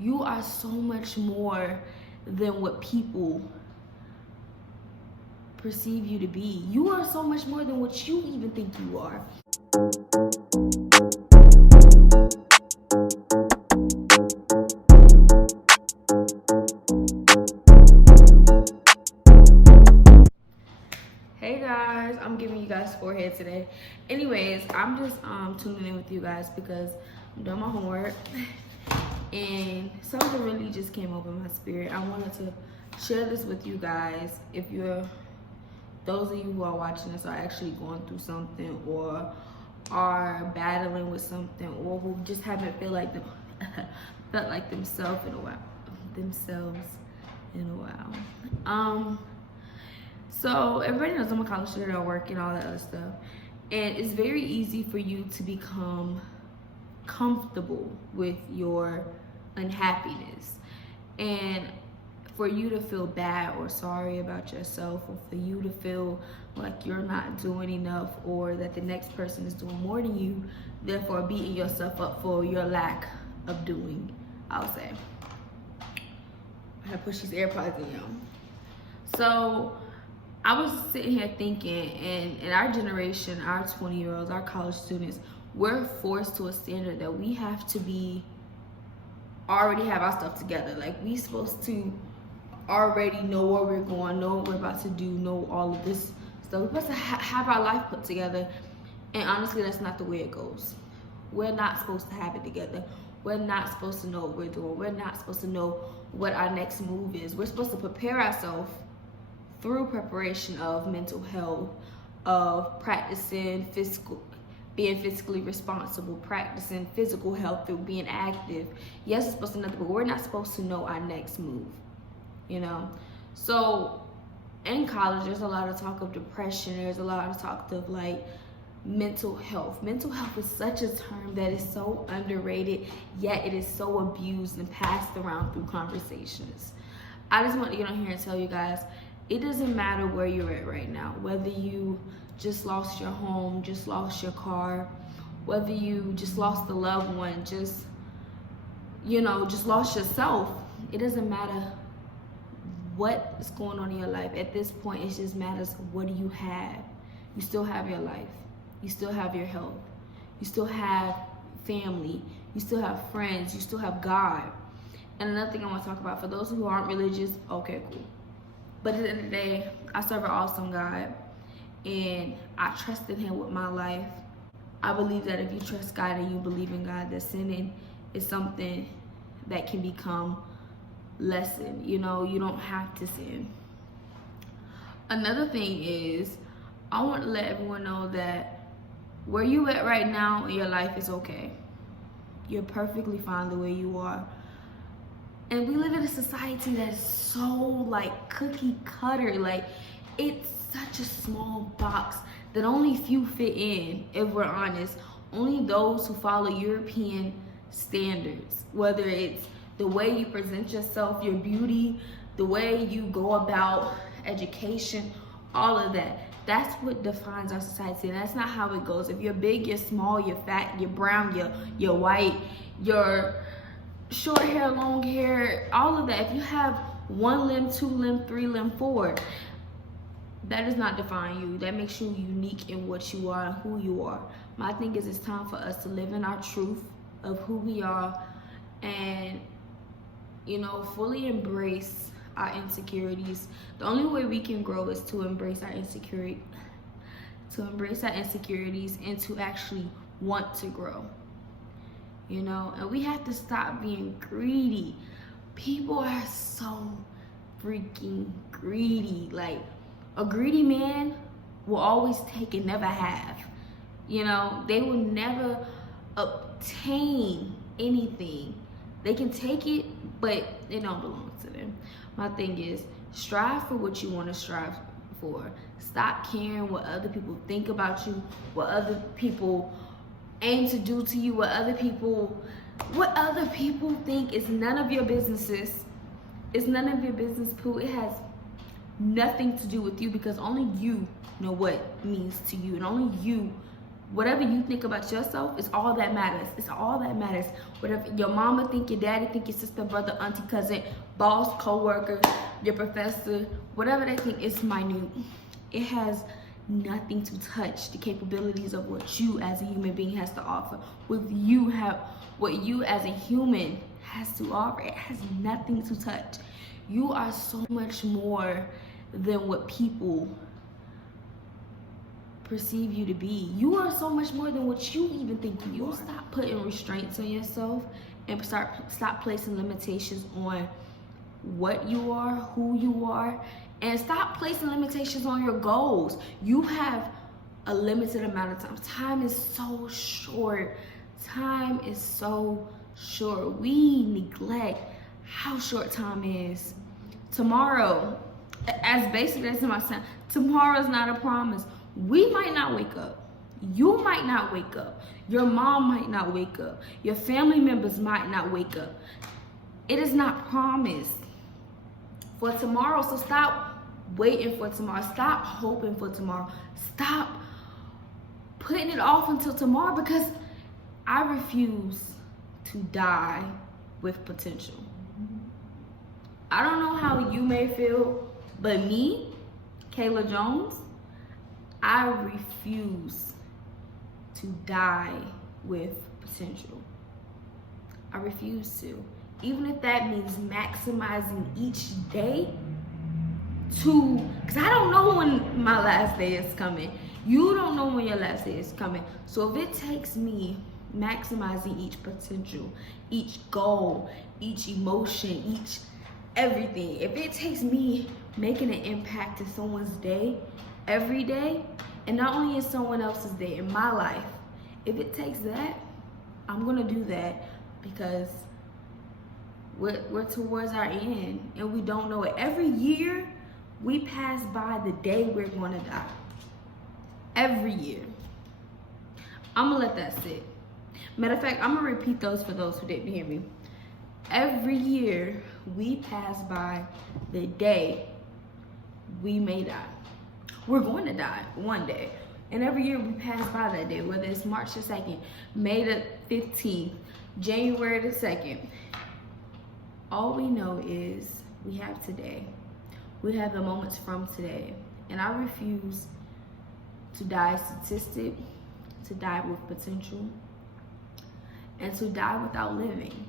You are so much more than what people perceive you to be. You are so much more than what you even think you are. Hey guys, I'm giving you guys forehead today. Anyways, I'm just tuning in with you guys because I'm doing my homework and something really just came over my spirit. I wanted to share this with you guys. If those of you who are watching this are actually going through something or are battling with something, or who just haven't felt like themselves in a while. So everybody knows I'm a college student, I work and all that other stuff. And it's very easy for you to become comfortable with your unhappiness. And for you to feel bad or sorry about yourself, or for you to feel like you're not doing enough, or that the next person is doing more than you, therefore beating yourself up for your lack of doing, I'll say. I gotta push these AirPods in, y'all. So I was sitting here thinking, and in our generation, our 20-year-olds, our college students, we're forced to a standard that we have to already have our stuff together. Like, we supposed to already know where we're going, know what we're about to do, know all of this stuff. We're supposed to have our life put together. And honestly, that's not the way it goes. We're not supposed to have it together. We're not supposed to know what we're doing. We're not supposed to know what our next move is. We're supposed to prepare ourselves through preparation of mental health, of practicing being fiscally responsible, practicing physical health through being active. Yes, it's supposed to know, but we're not supposed to know our next move, you know? So in college, there's a lot of talk of depression. There's a lot of talk of like mental health. Mental health is such a term that is so underrated, yet it is so abused and passed around through conversations. I just want to get on here and tell you guys, it doesn't matter where you're at right now, whether you just lost your home, just lost your car, whether you just lost a loved one, just lost yourself. It doesn't matter what is going on in your life. At this point, it just matters, what do you have? You still have your life. You still have your health. You still have family. You still have friends. You still have God. And another thing I want to talk about, for those who aren't religious, okay, cool. But at the end of the day, I serve an awesome God, and I trust in Him with my life. I believe that if you trust God and you believe in God, that sinning is something that can become lessened. You know, you don't have to sin. Another thing is, I want to let everyone know that where you at right now in your life is okay. You're perfectly fine the way you are. And we live in a society that is so like cookie cutter. Like, it's such a small box that only few fit in, if we're honest. Only those who follow European standards, whether it's the way you present yourself, your beauty, the way you go about education, all of that. That's what defines our society, and that's not how it goes. If you're big, you're small, you're fat, you're brown, you're white, you're short hair, long hair, all of that. If you have 1 limb, 2 limb, 3 limb, 4, that does not define you. That makes you unique in what you are and who you are. My thing is, it's time for us to live in our truth of who we are, and fully embrace our insecurities. The only way we can grow is to embrace our insecurities, and to actually want to grow. And we have to stop being greedy. People are so freaking greedy. Like, a greedy man will always take and never have. They will never obtain anything. They can take it, but it don't belong to them. My thing is, strive for what you want to strive for. Stop caring what other people think about you, what other people aim to do to you, what other people think is none of your businesses. It's none of your business, Pooh. It has nothing to do with you, because only you know what it means to you, and only you, whatever you think about yourself, is all that matters. It's all that matters. whatever your mama think, your daddy think, your sister, brother, auntie, cousin, boss, co-worker, your professor, whatever they think, is minute. It has nothing to touch the capabilities of what you as a human being has to offer. What you as a human has to offer, it has nothing to touch. You are so much more than what people perceive you to be. You are so much more than what you even think you are. Stop putting restraints on yourself and stop placing limitations on what you are, who you are, and stop placing limitations on your goals. You have a limited amount of time. Time is so short. Time is so short. We neglect how short time is. Tomorrow, as basic as my son, tomorrow's not a promise. We might not wake up. You might not wake up. Your mom might not wake up. Your family members might not wake up. It is not promised for tomorrow. So stop waiting for tomorrow. Stop hoping for tomorrow. Stop putting it off until tomorrow, because I refuse to die with potential. I don't know how you may feel, but me, Kayla Jones, I refuse to die with potential. I refuse to. Even if that means maximizing each day because I don't know when my last day is coming. You don't know when your last day is coming. So if it takes me maximizing each potential, each goal, each emotion, each everything, if it takes me making an impact in someone's day every day, and not only in someone else's day, in my life, if it takes that, I'm gonna do that, because we're towards our end and we don't know it. Every year we pass by the day we're gonna die. Every year. I'm gonna let that sit. Matter of fact, I'm gonna repeat those for those who didn't hear me. Every year we pass by the day we may die. We're going to die one day. And every year we pass by that day, whether it's March the 2nd, May the 15th, January the 2nd. All we know is we have today. We have the moments from today. And I refuse to die statistic, to die with potential, and to die without living.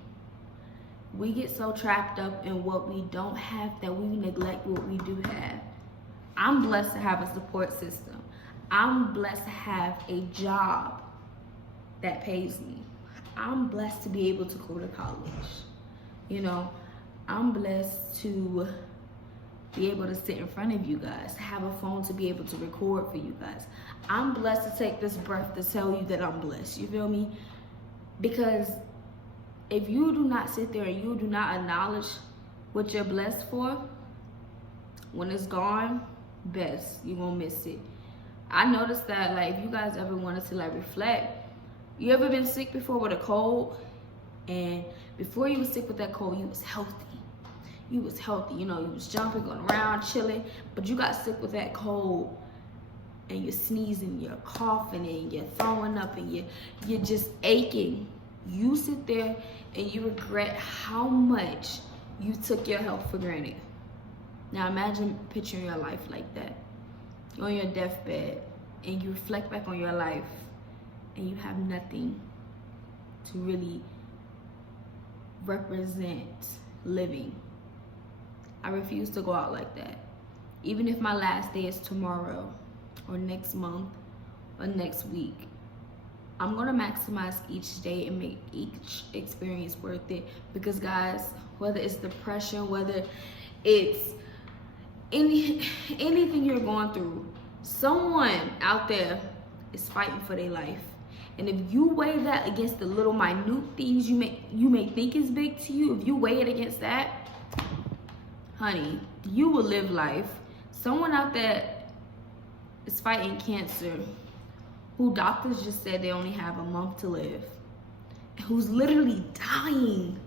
We get so trapped up in what we don't have that we neglect what we do have. I'm blessed to have a support system. I'm blessed to have a job that pays me. I'm blessed to be able to go to college. You know, I'm blessed to be able to sit in front of you guys, to have a phone to be able to record for you guys. I'm blessed to take this breath to tell you that I'm blessed. You feel me? Because if you do not sit there and you do not acknowledge what you're blessed for, when it's gone, best, you're gonna miss it. I noticed that, like, if you guys ever wanted to, like, reflect, you ever been sick before with a cold, and before you was sick with that cold, you was healthy. You was healthy, you know, you was jumping, going around, chilling, but you got sick with that cold, and you're sneezing, you're coughing, and you're throwing up, and you're just aching. You sit there and you regret how much you took your health for granted. Now imagine picturing your life like that. You're on your deathbed and you reflect back on your life and you have nothing to really represent living. I refuse to go out like that. Even if my last day is tomorrow or next month or next week, I'm gonna maximize each day and make each experience worth it. Because guys, whether it's depression, whether it's anything you're going through, someone out there is fighting for their life. And if you weigh that against the little minute things you may think is big to you, if you weigh it against that, honey, you will live life. Someone out there is fighting cancer, who doctors just said they only have a month to live, who's literally dying,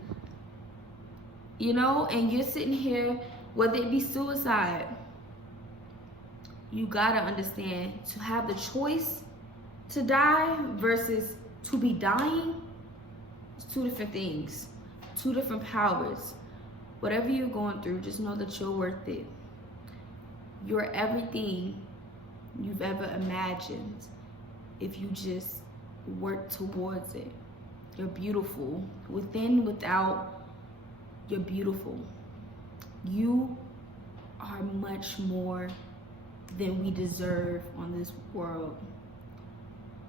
you know, and you're sitting here, whether it be suicide, you gotta understand, to have the choice to die versus to be dying, It's two different things, two different powers. Whatever you're going through, just know that you're worth it. You're everything you've ever imagined if you just work towards it. You're beautiful. Within, without, you're beautiful. You are much more than we deserve on this world.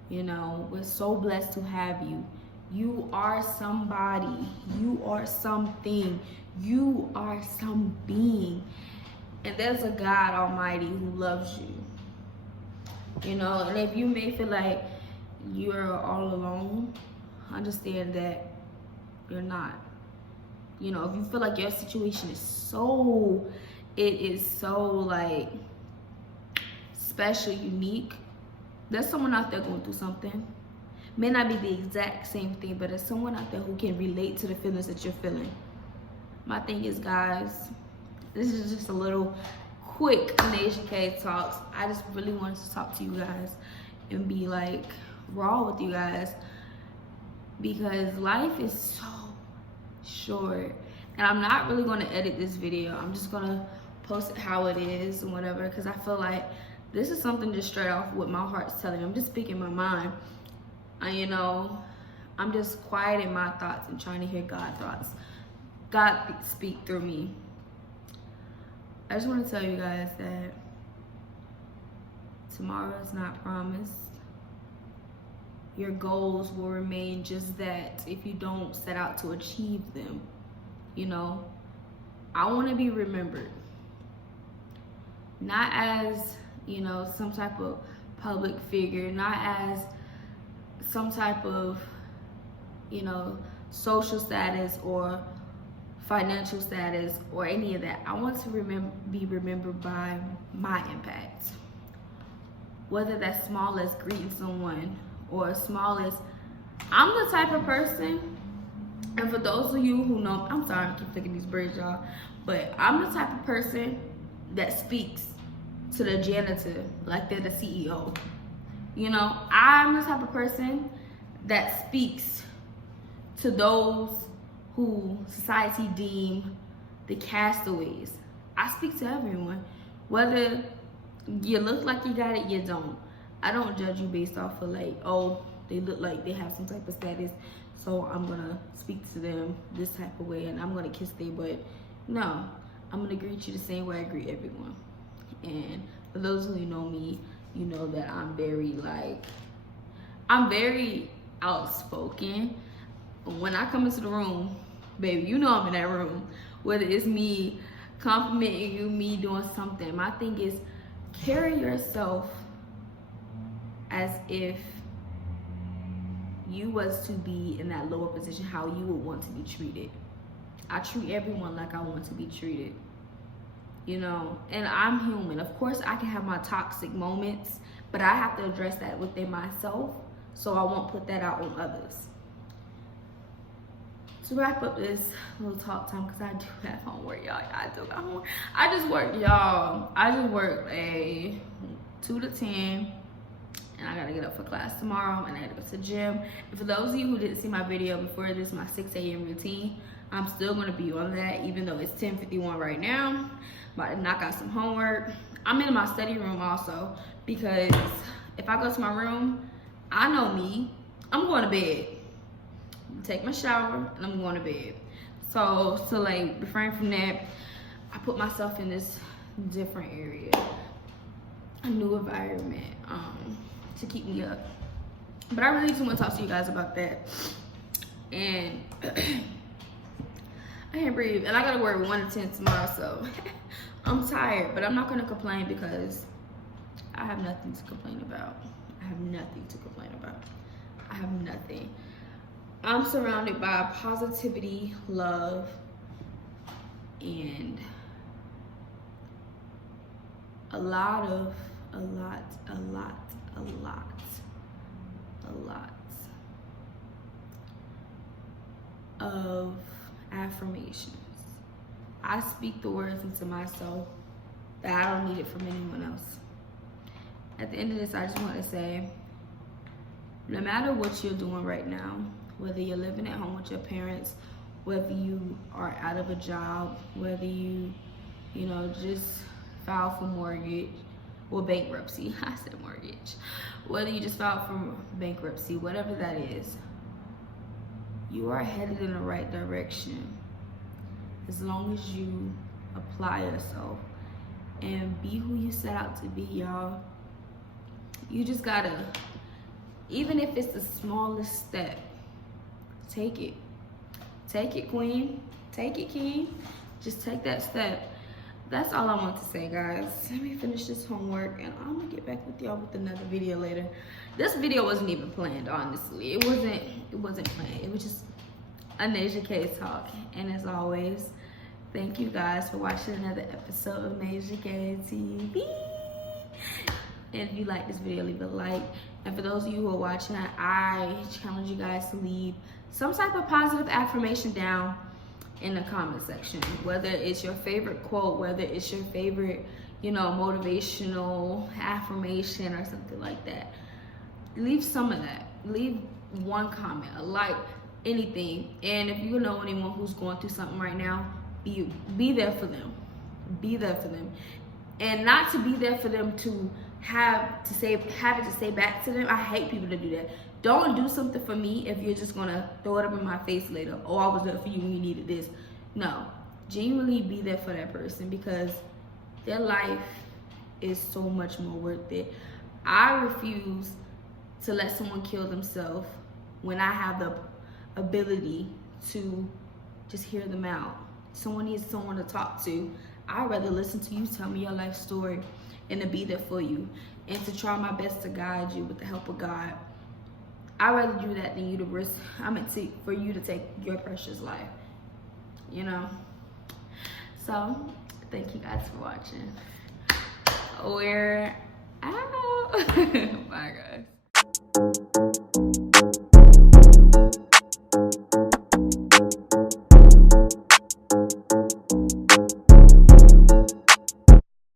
You know, we're so blessed to have you. You are somebody. You are something. You are some being. And there's a God Almighty who loves you. You know, and if you may feel like you're all alone, understand that you're not. You know, if you feel like your situation is so like special, unique, there's someone out there going through something. May not be the exact same thing, but there's someone out there who can relate to the feelings that you're feeling. My thing is, guys, this is just a little quick NasiaKai talks. I just really wanted to talk to you guys and be like raw with you guys, because life is so short. And I'm not really going to edit this video. I'm just going to post it how it is and whatever, because I feel like this is something just straight off what my heart's telling me. I'm just speaking my mind. And, you know, I'm just quieting my thoughts and trying to hear God's thoughts. God speak through me. I just want to tell you guys that tomorrow is not promised. Your goals will remain just that if you don't set out to achieve them. You know, I want to be remembered. Not as, you know, some type of public figure, not as some type of, you know, social status or financial status or any of that. I want to be remembered by my impact. Whether that's small as greeting someone or small as, I'm the type of person, and for those of you who know, I'm sorry I keep taking these braids, y'all, but I'm the type of person that speaks to the janitor like they're the CEO. You know, I'm the type of person that speaks to those who society deem the castaways. I speak to everyone. Whether you look like you got it, you don't. I don't judge you based off of like, oh, they look like they have some type of status, so I'm gonna speak to them this type of way and I'm gonna kiss their butt. No, I'm gonna greet you the same way I greet everyone. And for those who know me, you know that I'm very outspoken. When I come into the room, baby, you know I'm in that room. Whether it's me complimenting you, me doing something, my thing is carry yourself as if you was to be in that lower position, how you would want to be treated. I treat everyone like I want to be treated, you know, and I'm human. Of course, I can have my toxic moments, but I have to address that within myself, so I won't put that out on others. To wrap up this little talk time, because I do have homework, y'all. I just work, y'all. I just work a 2 to 10. And I gotta get up for class tomorrow, and I gotta go to the gym. And for those of you who didn't see my video before this, my 6 a.m. routine, I'm still gonna be on that, even though it's 10:51 right now. About to knock out some homework. I'm in my study room also, because if I go to my room, I know me, I'm going to bed. Take my shower and I'm going to bed. So to like refrain from that, I put myself in this different area, a new environment, to keep me up. But I really just want to talk to you guys about that. And I can't breathe, and I gotta work 1 to 10 tomorrow, so I'm tired, but I'm not gonna complain because I have nothing to complain about. I have nothing to complain about. I have nothing. I'm surrounded by positivity, love, and a lot of affirmations. I speak the words into myself that I don't need it from anyone else. At the end of this, I just want to say, no matter what you're doing right now, whether you're living at home with your parents, whether you are out of a job, whether you just filed for mortgage, or bankruptcy. I said mortgage. Whether you just filed for bankruptcy, whatever that is, you are headed in the right direction as long as you apply yourself and be who you set out to be, y'all. You just gotta, even if it's the smallest step, take it. Take it, queen. Take it, king. Just take that step. That's all I want to say, guys. Let me finish this homework and I'm gonna get back with y'all with another video later. This video wasn't even planned, honestly. It wasn't planned. It was just a NasiaKai talk. And as always, thank you guys for watching another episode of NasiaKaiTV. And if you like this video, leave a like. And for those of you who are watching, I challenge you guys to leave some type of positive affirmation down in the comment section. Whether it's your favorite quote, whether it's your favorite, motivational affirmation or something like that. Leave some of that. Leave one comment, a like, anything. And if you know anyone who's going through something right now, be there for them. Be there for them. And not to be there for them to have it to say back to them. I hate people to do that. Don't do something for me if you're just gonna throw it up in my face later. Oh, I was there for you when you needed this. No, genuinely be there for that person because their life is so much more worth it. I refuse to let someone kill themselves when I have the ability to just hear them out. Someone needs someone to talk to. I'd rather listen to you tell me your life story and to be there for you and to try my best to guide you with the help of God. I'd rather do that than you to risk, for you to take your precious life, So, thank you guys for watching. We're out. Bye, guys.